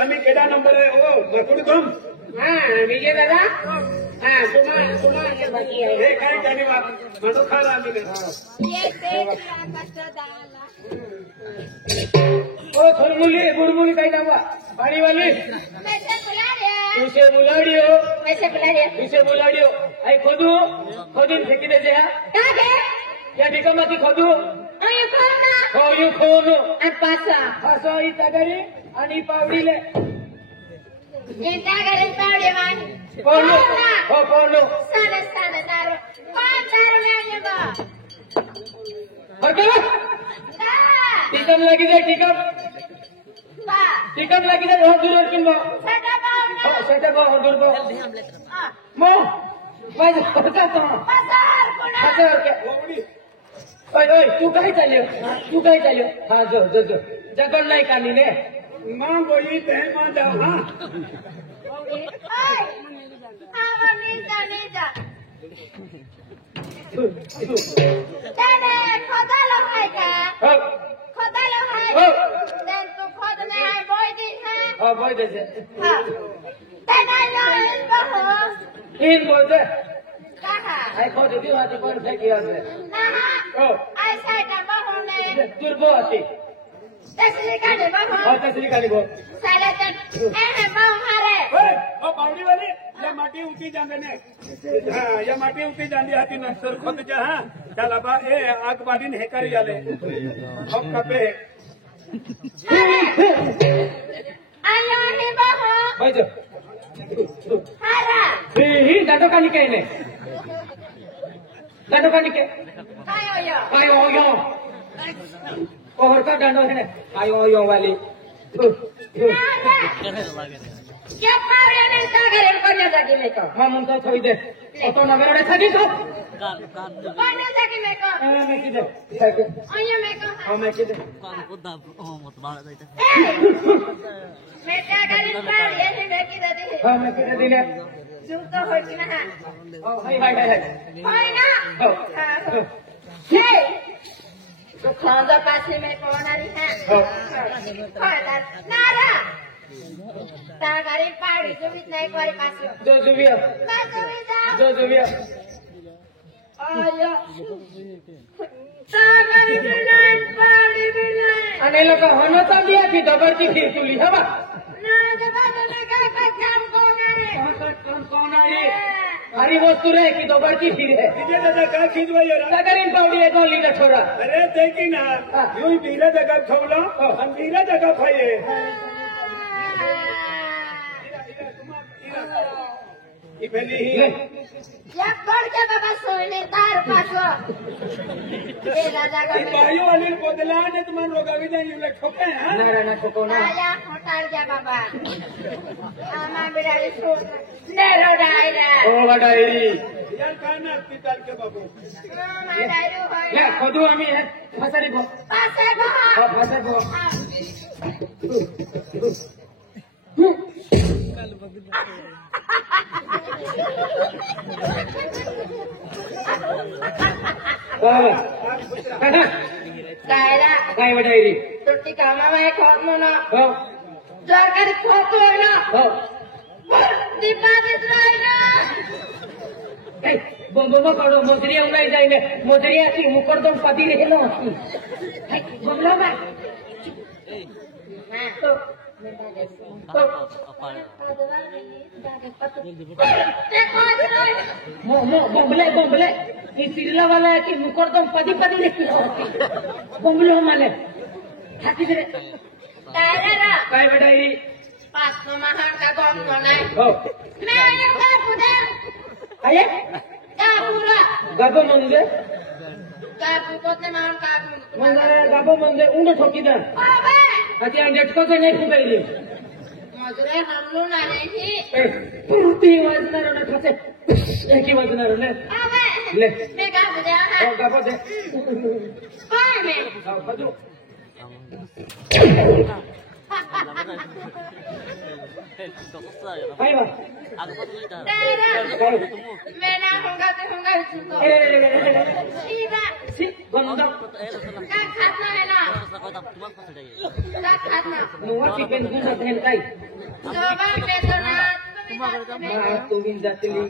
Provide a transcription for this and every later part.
आम्ही केडा नंबर आहे ओ भरपूर तुम विजय दादा तुम्हा ये बाकी आहे हे काय जाने बा म्हणतो खाला आम्ही ओ थोरमुली बुरमुली काय दावा पाणी वाली तुझे बुलाडियो आई खोदून फेकी देते या ठिकाणी खोदू हो यू खोनू पासा ही तगरी आणि पावडीले पोलो हो पोलो टिकम लगी जाए टिकम लगी जाए बहुत दूर किन सेटा बो दूर बो मो मैं होता तो हजार के ओए तू काय चालियो हां जो जगड नाही कानी ने मां बोई बहन मां जाओ हां खोदालो है देन तू खोद में है बोई दी है हां बोई दे हां तेना इन बोल दे कहा आई खोद दी वाती कौन फेंकी आने ना ओ आई साइड बहो ने दुर्बो आती तसली काढे बहो हां तसली काढे बहो साले तन ए बहो हारे ओ पावडी वाली या माटी उठी जांदे ने हां या माटी उठी जांदी हाती नसर खोद जा हां चला बा ए आग बाडीन हे करी जाले हम कपे आलो हे बहो बैठ हारा ही दादो कानी काय ने दादो कानी के आयो यो और का डांडो है ने आयो यो वाली क्या पावडे ने सागरे कोण्या जागी मेको हां म्हणतो थोई दे ऑटो नगरडे साठी तो कोण्या जागी मेको मैं की दे आयो मेको हां मैं की दे कान खुदा मत बाळा जायचं मैं क्या करी पावडे ने मेकी दे हां मैं की दे दिले जुतो होती ना ओ हाय होय ना हे तो खाजा पासे में कौन आ रही है होय नारा सागरे पावडे जुवीत नाही कोरी पासो दो जुविया आयो सागरे बिनाय पावडे बिनाय आणि लोक होनता दिया की दबरची खीर तुली हवा ना जबाने काय काम कोण आहे हरी वस्तु रहे की दबरची खीर है विजय दादा काय खिजवाई सागरीन पावडी है 2 लीटर छोरा अरे देखी ना यूं बीरा जगह खवला हम बीरा जगह खाए या पडके बाबा सोयने तार पासो तेला जागा बायो अनिल बदला ने तुमन रोगावी जाई युले ठोके हां ना ठोको ना आया होटाल जा बाबा आमा बिराली सो ने रोडायला ओ डायरी यार खाना हॉस्पिटल के बाबू मामा डायरू होय या खोदू आम्ही है फसारी बो पासे बो हां फसारी बो काय डायरी तुटी कामा में खोद मना हो सरकारी खोद होय ना हो दीपादित राहिला बंबो काढो मोजरी उडाई जाईने मोजरी अशी मुकडदम पदी रेलो बंगला बा बॉम्बले ही सिरला वाला है कि मुकरदम पदी बॉम्बलो माले हाती रे काय बेटाई पाच महान का गम नाही हो मैं आयो का पुदे आये का पूरा गाबो म्हणजे का पुकोते मान का म्हणजे गाबो म्हणजे उंड ठोकीदा अबे हाती अंडेटकोचे नाही फुटायली मजरे हमलो ना नहीं पूर्ती वाजणार ना खाते एकी वाजणार ना अबे ले मैं का पुदे हां गाबो दे काय में गाबो काय बा मैं ना होगा तो शिवा गंदा का खाना है ना का खाना नुवा चिकन गुंडा धेन काय जोबा बेतना तुम्ही जातली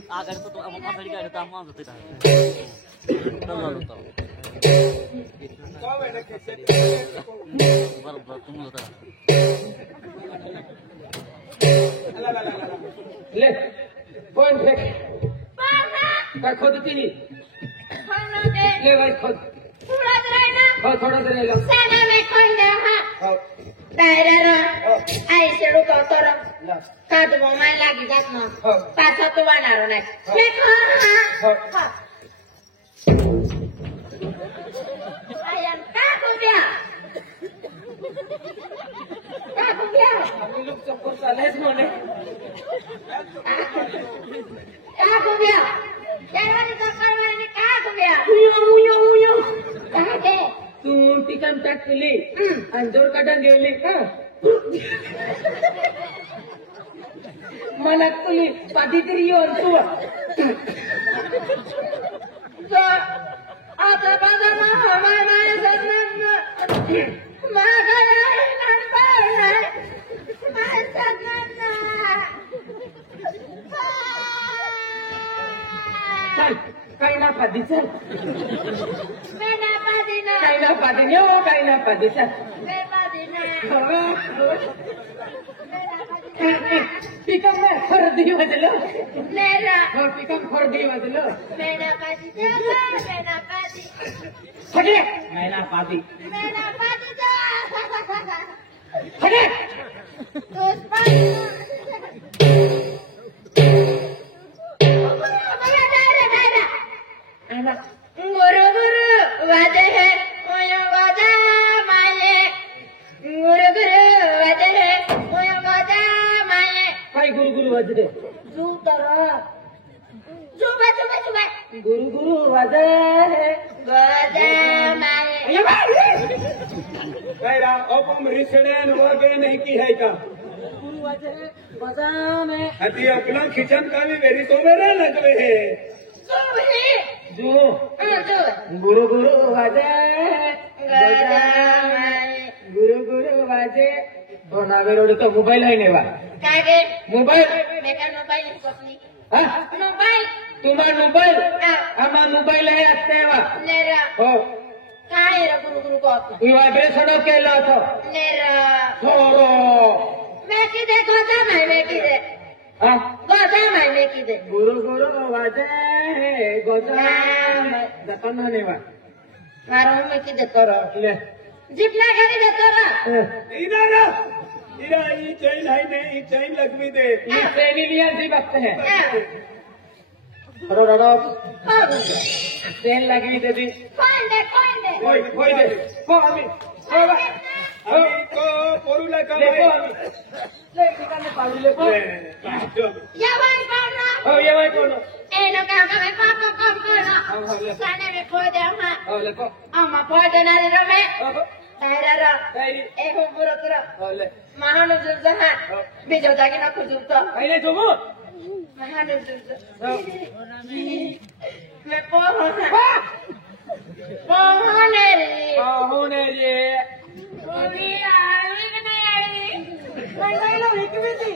ले कोण फेक काय खोदती नी खाना दे ले भाई खोद थोड़ा देना हो थोड़ा देर लो साना में खोल दे हां हो दायरा आई सेडू को तोर ला काद मोमाय लागी जात ना हो पाछा तो वानारो नाही मैं खा हो आयन का कुद्या का कुद्या आम्ही लोक चक्कर चालेच म्हणे का कुद्या केवानी चक्कर मारने का कुद्या का दे तू टिकन टाकली आणि जोर काढून गेली का मला तुली पाठी तरी येऊन तू आता बाजामा हमाय माय सन्नन मागला नंबर नाही माय सन्नन चल काही ना पाठी चल मेना पादिना काही ना पाठी ने हो काही ना पाठी चल मे पादिना पिकम में खरदी वाजलं मेरा हो पिकम खरदी वाजलं मेना पादी सगळे मैना पाठी मेना पादी जा सगळे तोस पादी गुरु गुरु वादे है ओयो वादा माये गुरु गुरु वादे है ओयो वादा माये काय गुरु गुरु वाजले जू तरा जुबा जुबा जुबा गुरु गुरु वाजा है वादा माये काय रा अपम रिसडेन वगे नहीं की है का गुरु वाजे वाजा में अति अपना खिचन का भी वेरी तो मेरा लगवे है जुबी जो जू गुरु गुरु वाजे वादा माये गुरु गुरु वाजे तो नावेरोड तो मोबाईल आहे नेवा कागे मोबाईल मेका मोबाईल कोसनी हा मोबाईल तुम्हार मोबाईल आम्हा मोबाईल आहे असतेवा नेरा हो काय रे गुरु गुरु को इवा बेसण केलं होतं नेरा थोडो मैं किदे गोदा मैं किदे हा गोदा मैं किदे गुरु गुरु वाजे गोजा दकान नेवा मारो मैं किदे करो ले जिपना गाड़ी दे तोरा इना ना इरा ये चैन है नहीं चैन लगवी दे ये ट्रेनिलियन जी बकते हैं रो ट्रेन लगी दे दी कौन दे होय दे हो आम्ही हो बा. हो को पोरुला का ले हो आम्ही ले ठिकाणी पाडू ले हो या भाई पाना हो ये वाय कोण ए नो का मैं पापा कम करो हो ले साने में खो दे हां हो ले को अम्मा पॉय देना रे रे हो तारा रा तारी ए हो बुरो तुरा हो ले महान जुल जहा बिजो जागी ना खुद तो पहिले जो मो महान जुल हो मैं पोहने रे होने रे बोली आई कि नहीं आई नाही लो इकवी ती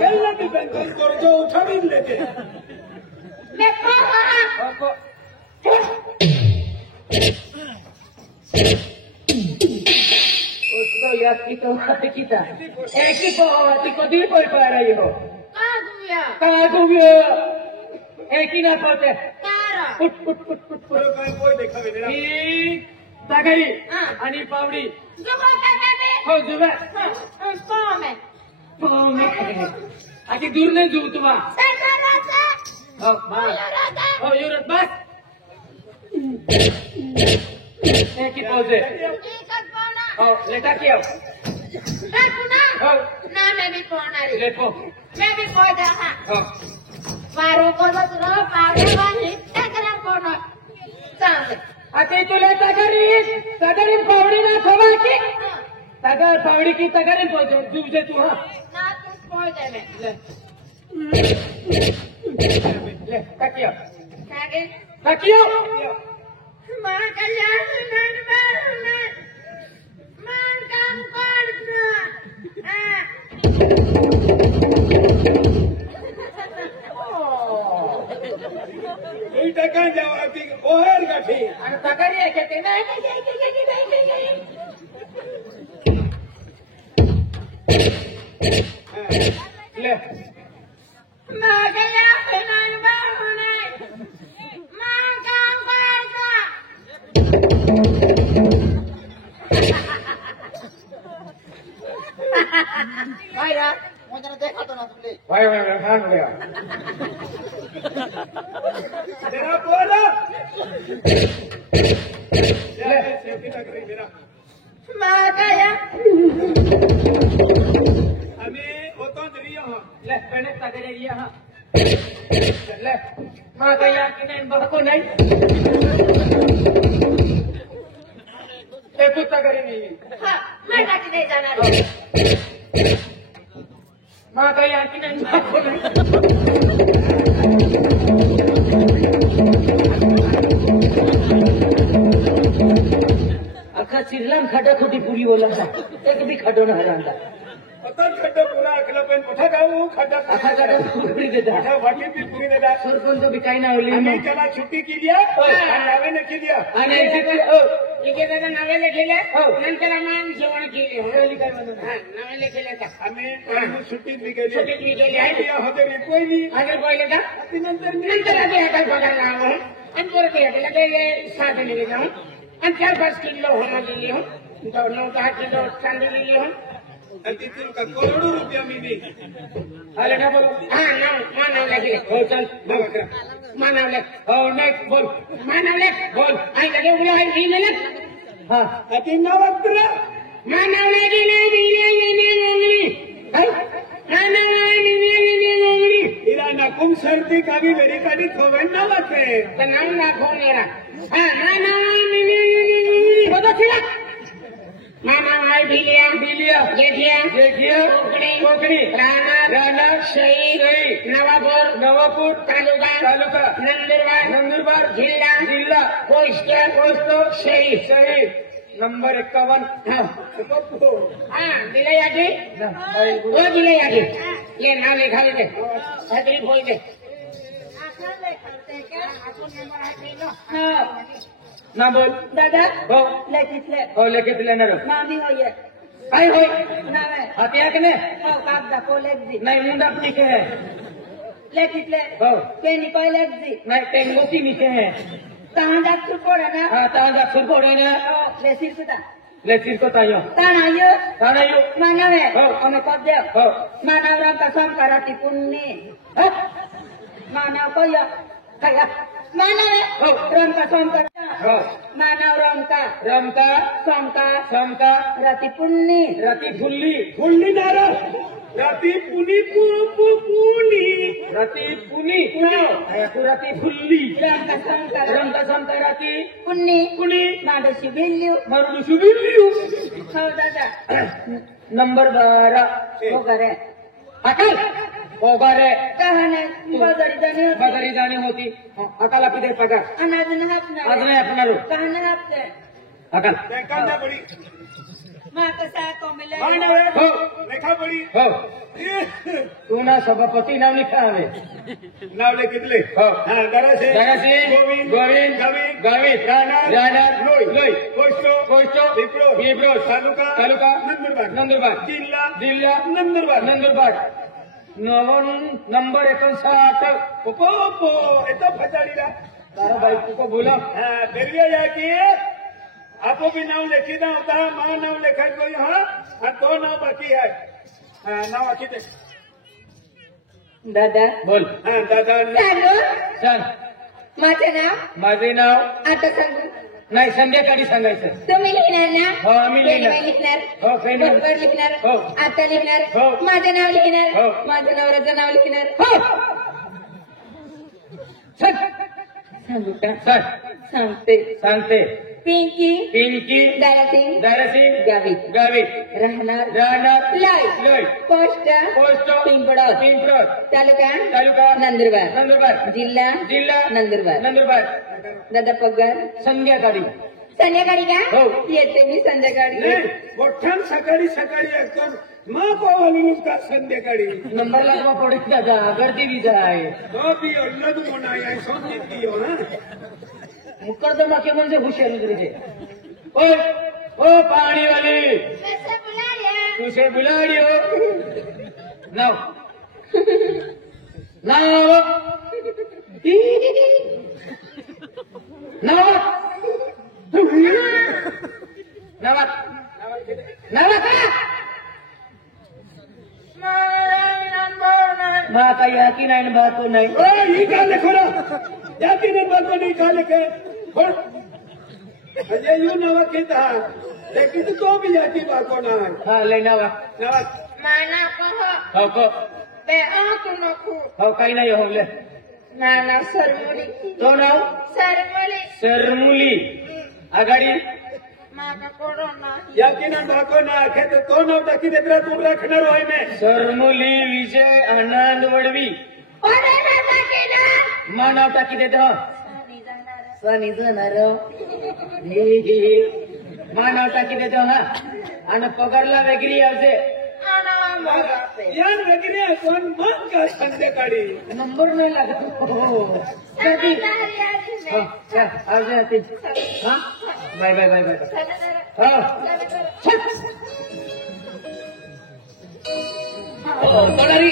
चलना की बैंकन कर जो उठा भी लेते मैं पोहा हो को उसको याद की तो किता एक ही को दी पर रही हो कहाँ घूमियो एक ही ना पोते तारा उठ उठ उठ उठ पोरो काय कोई देखा भी नहीं ही दागरी हां. आणि पावडी जुबा करने में हो जुबा पाव में आखी दूर नाही जू तुम्हा सरकाराचा हो बस राजा हो युरत बस एक ही पोते एकच पावना हो लेटा किया राखुना हो ना मैं भी पोहणारी लेको मैं भी पोह दहा हो मारो को तो पावे वाली एकरा पोहणार चांगले आता तुला तगरी पावडी ना खवा की तगर पावड़ी की तगरें पहुंचे तुझे तू हाँ ना तू पोळ दे में ले तकिया कागे तकिया मां कल्याण सुनन मान काम कर टका जावा ती ओहर गाठी आणि तगरी आहे ते नाही ले मां कल्याण सुनन मान काम काय यार मुझे देखा तो ना तुमने भाई भाई भाई हो गया जरा बोला ले सेफ्टी लग रही मेरा मां कल्याण हमें ओतो दरिया हां ले पहले तगरे ये हाँ ले माँ का यार कि नहीं बहको नहीं ते तू तगरे नहीं हां मैं काटी नहीं जाना माँ का यार कि नहीं बहको नहीं अखा चिल्लान खड़ा खोटी पूरी बोला था एक भी खड़ो न हरांदा ओतो खड्डा पूरा अखला पेन कोठा गाऊ खड्डा अखा खड़ा पूरी देता कोठा वाटी भी पूरी देता सरपंच तो बिकाई ना होली आम्ही त्याला छुट्टी केली आणि नावे न केली आणि इथे दादा नावे लिखले हो. नंतर आम्हाला जेवण केले होली काय म्हणून नावे लिखले का आम्ही सुट्टीत बी गेली सुट्टीत बी गेली आहे. होते रे कोई नाही अगर पहिले का ती नंतर नंतर आधी हातात पगार लावून आणि परत यायला ते साधे लिहिले जाऊन आणि 4-5 किलो होणार लिहिली हो 9-10 किलो चांदी लिहिली हो तिथून का करोडो रुपया मी दी आले ना बोलो हा नाव लिखले हो चल मानव लेख हो नाही बोल मानव लेख बोल आणि लगे उघडे आहे लिहिलेलं हा अति नवत्र मानव लेख लिहिले काय मानव लिहिले इरा नकुम सर्दी कावी वेरी काढी थोवण नवते तर नाव दाखव मेरा हा मानव लिहिले बघा मानव आहे भिलिया बिलिया जेठिया जेठिया कोकणी राहणार शहीद नवापूर नवापूर तालुका नंदुरबार जिल्हा पोस्ट शहीद नंबर 51 हा दिले यादी हो दिले यादी ये नाव लिखावे दे छत्री बोल दे ना बोल दादा हो लेखितले हो लेके लेणार मामी होय काय होय नावे हात्या की नाही हो काप दाखव लेखजी नाही मुंडा पिके है लेखितले हो पेनी कोय लेखजी नाही टेंगोती मिके है कहाँ डॉक्टर कोड़ा ना हा ताजा सुर कोडे लेसिर सुदा लेकिन को तायो तानायो तानायो मानव है हो. हमें कब दे हो मानव राम कसम कराती पुण्य हा? मानव को या कया मानव है हो. राम कसम कर हो मानव राम का रमका समका समका राती पुण्य रती फुल्ली फुल्ली नारा राती पुनी पुनी रती पुनी तू रती फुल्ली राम कसम कर रमका समका रती पुण्य पुनी माडशी बिल्लू मरुडू सुबिल्लियू हो दादा नंबर 12 हो करे अकल ओगारे कहने बाजारी जाने बाजारी जाणी होती अकाला पिदे पगार अनाज न हपना आज नाही आपणारो कहने हपते अकाल कांदा पडी माँ कसा को मिले काय नावे हो लेखा पडी हो तू ना सभापती नाव लिखा हवे नाव लेखितले हो हा दरासे गोविंद गावित राणा लोई कोष्टो विप्रो तालुका नंदुरबार जिल्हा नंदुरबार नंबर 59 ओपो एतो फटाडीला तारा बाई को बोला हा दरिया जाकी आपो भी नाव लेखी ना होता मां नाव लेखा कोई हा और 2 नाव बाकी है नाव आखी दे दादा बोल हा दादा सांगू सांग माझे नाव माझे नाव आता सांगू नाही संध्याकाळी सांगायचं तुम्ही लिहिणार ना हो, आम्ही लिहिणार. पेनवर लिहिणार हो, पेनवर. पेपरवर लिहिणार हो. आता लिहिणार हो. माझं नाव लिहिणार हो. माझ्या नवऱ्याचं नाव लिहिणार हो सांग सांगू का सांग सांगते सांगते पिंकी पिंकी दारासिंग दारासिंग गावित गावित राहणार लय पोस्ट पिंपळद तालुका नंदुरबार जिल्हा नंदुरबार दादा पगार संध्याकाळी का हो. येते मी संध्याकाळी मोठ्यान सकाळी एकदम मग पोवालू का संध्याकाळी नंबर लागवा पडत दादा गर्दी बी जाय तो बी अल्लद मोना या समझी दियो हां मुकदमा के म्हणजे हुशारी तुझे ओय ओ पानी वाली तुझे बुला लियो नाव माता याकी नाही बातो नाही ही का लिखो ना जाती ने बातो नहीं का लिखे अजय यू नवा कहता लेकिन तो भी जाती बातो ना हा लय नावा माना कहो हो को बे आंख नखू हो काही नाही हो ले नाना सरमुली तो नाव सरमुली आघाडी माका कोरोना याकीनन बाको ना आखे तो नव टाकी देतरा तू रखणार होय में सरमुली विजय आनंद वडवी ओरे ना टाकेना मा नाव टाकी देत हो स्वामी जाणार मा नाव टाकी देत हा आणि पगारला वेगळी आवजे यान वगैरे कोण मग का संध्याकाळी नंबर नाही लागत हो गर्दी आवजे हा बाय बाय बाय बाय हा तोडारी